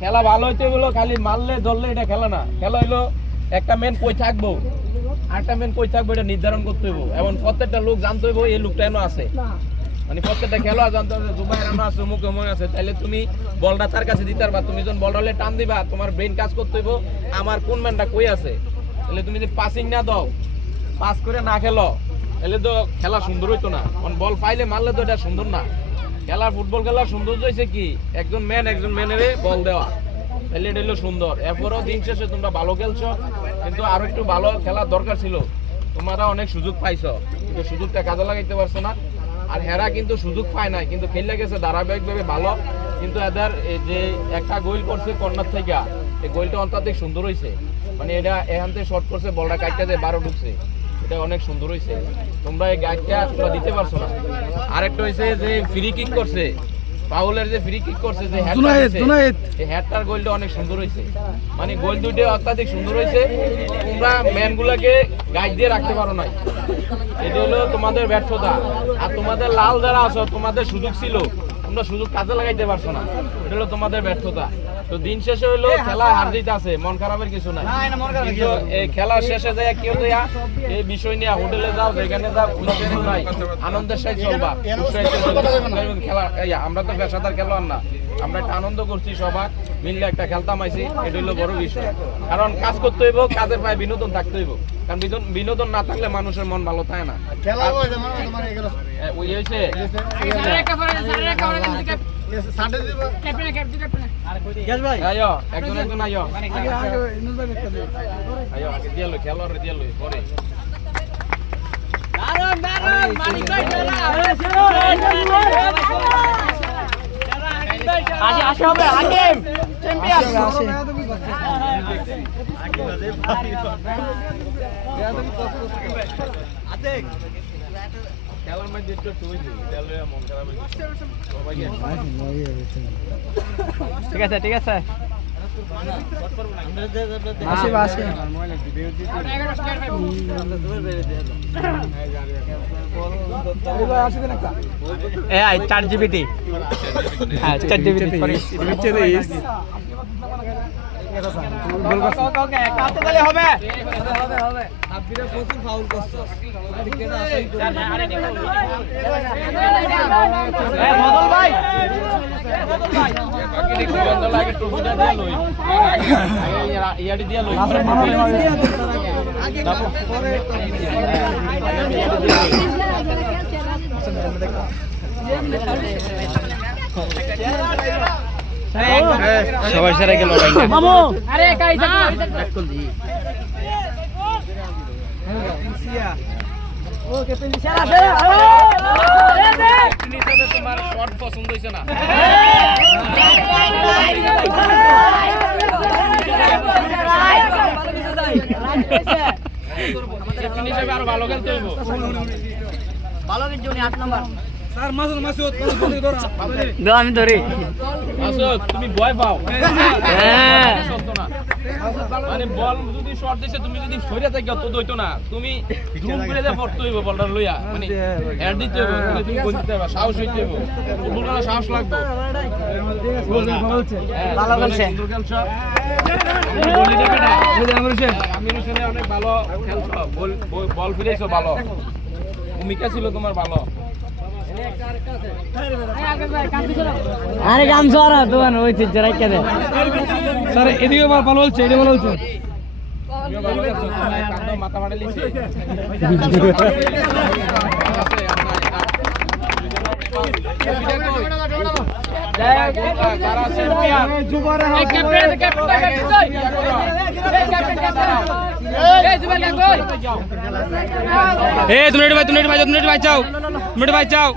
খেলা ভালো হইতে হলো খালি মারলে, ধরলে এটা খেলা না। খেলা হইল একটা মেন কই থাকব? আরেকটা মেন কই থাকব এটা নির্ধারণ করতে হইব। এবং প্রত্যেকটা লোক জানতে হইব, এই লোকটা এনে আছে। মানে প্রত্যেকটা খেলোয়াড় জানতে হবে জুবাইর রানা আছে মুখে এমন আছে। তাহলে তুমি বলটা তার কাছে দিতে পারবা। তুমি যখন বলটা হলে টান দিবা, তোমার ব্রেন কাজ করতে হইব, আমার কোন ম্যানটা কই আছে? তাহলে তুমি যদি পাসিং না দাও পাস করে না খেলো তাহলে তো খেলা সুন্দর হইতো না। কারণ বল পাইলে মারলে তো এটা সুন্দর না। খেলা, ফুটবল খেলা সৌন্দর্য হয়েছে কি? একজন ম্যান একজন ম্যানের বল দেওয়া। তাহলে এটা হলো সুন্দর। এরপরও দিন শেষে তোমরা ভালো খেলছো। কিন্তু আরও একটু ভালো খেলার দরকার ছিল। তোমরা অনেক সুযোগ পাইছো। কিন্তু সুযোগটা কাজে লাগাইতে পারছ না। আর হেরা কিন্তু সুযোগ পায় নাই। কিন্তু খেললে গেছে ধারাবাহিকভাবে ভালো। কিন্তু এদের যে একটা গোল করছে কর্নার থেকে, এই গোলটা অত্যাধিক সুন্দর হয়েছে মানে এটা এখান থেকে শর্ট করছে, বলটা কাটতে বারো ঢুকছে। এটা অনেক সুন্দর হয়েছে তোমরা এই গাইডটা তোমরা দিতে পারছ না। আরেকটা হয়েছে যে ফ্রি কিক করছে। পাউলের যে ফ্রি কিক করছে যে হেডটার গোলটা অনেক সুন্দর হয়েছে মানে গোল দুইটা অত্যাধিক সুন্দর হয়েছে তোমরা ম্যানগুলোকে গাইড দিয়ে রাখতে পারো নাই। এটা হলো তোমাদের ব্যর্থতা। আর তোমাদের লাল যারা আছো তোমাদের সুযোগ ছিল। তোমরা সুযোগ কাজে লাগাইতে পারছ না এটা হলো তোমাদের ব্যর্থতা তো দিন শেষে হলো খেলা হার জিত আছে মন খারাপের কিছু নাই কিন্তু এই খেলা শেষে যায় কেউ দেয়া এই বিষয় নিয়ে হোটেলে যাও যেখানে যাও কোনো কিছু নাই আনন্দের সাথে চলবা খেলা আমরা তো পেশাদার খেলোয়াড় না আমরা একটা আনন্দ করছি সবাই মিললে একটা খেলতাম আইছি এটা হলো বড় বিষয় কারণ কাজ করতে হইব কাজের পায়ে বিনোদন থাকতে হইব কারণ বিনোদন- না থাকলে মানুষের মন ভালো থাকে না খেলা হয় ওই হয়েছে লই পরে। আসে আসে হবে হাকিম। চ্যাম্পিয়ন আসে খেলার মধ্যে একটু একটু মন খারাপ ঠিক আছে ঠিক আছে। চার জিবিটি হ্যাঁ চার জিবিটি কাতে দিলে হবে এ বদল ভাই বদল ভাই বাকি দেখি বন্ধ লাগে ট্রফিটা দিয়ে লই আগে আগে ইয়াডি দিয়ে লই সবাই সেরা গেল মামু! আরে কাই তোমার শর্ট পছন্দ হয়েছে না আরও ভালো খেলতে হইব মাসুদ বন্ধু ধরো দো আমি ধরি। তুমি ভয় পাও। হ্যাঁ। মানে বল যদি শর্ট দিছে তুমি যদি সরিয়া থাকি তো দইতো না। তুমি জুম করে দে পড়তে হইব বলটা লইয়া। মানে এর দিতে হইব তুমি তুমি গোল দিতে হবে সাহস হইতে হইব। ফুটবলের সাহস লাগবে হ্যাঁ, ভালো অনেক ভালো খেলছো বল ফিরেছো ভালো। ভূমিকা ছিল তোমার ভালো। আরে গাম সরা দোকান হইছে জরাই কে দে। স্যার এদিকে ভালো হচ্ছে এটা ভালো হচ্ছে তুমিও ভালো কান্দো মাথা এ তুমি ভাই তুমি ভাই তুমি ভাই চাও নেট ভাই চাও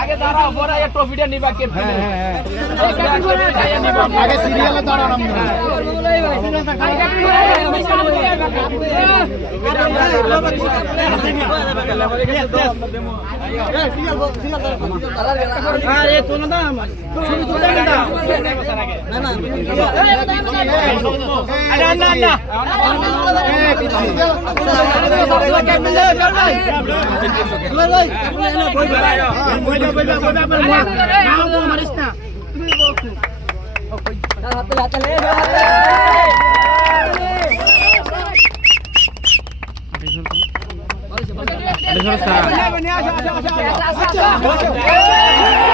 আগে দাঁড়াও এই ট্রফিটা নিবা না না মারিস না আচ্ছা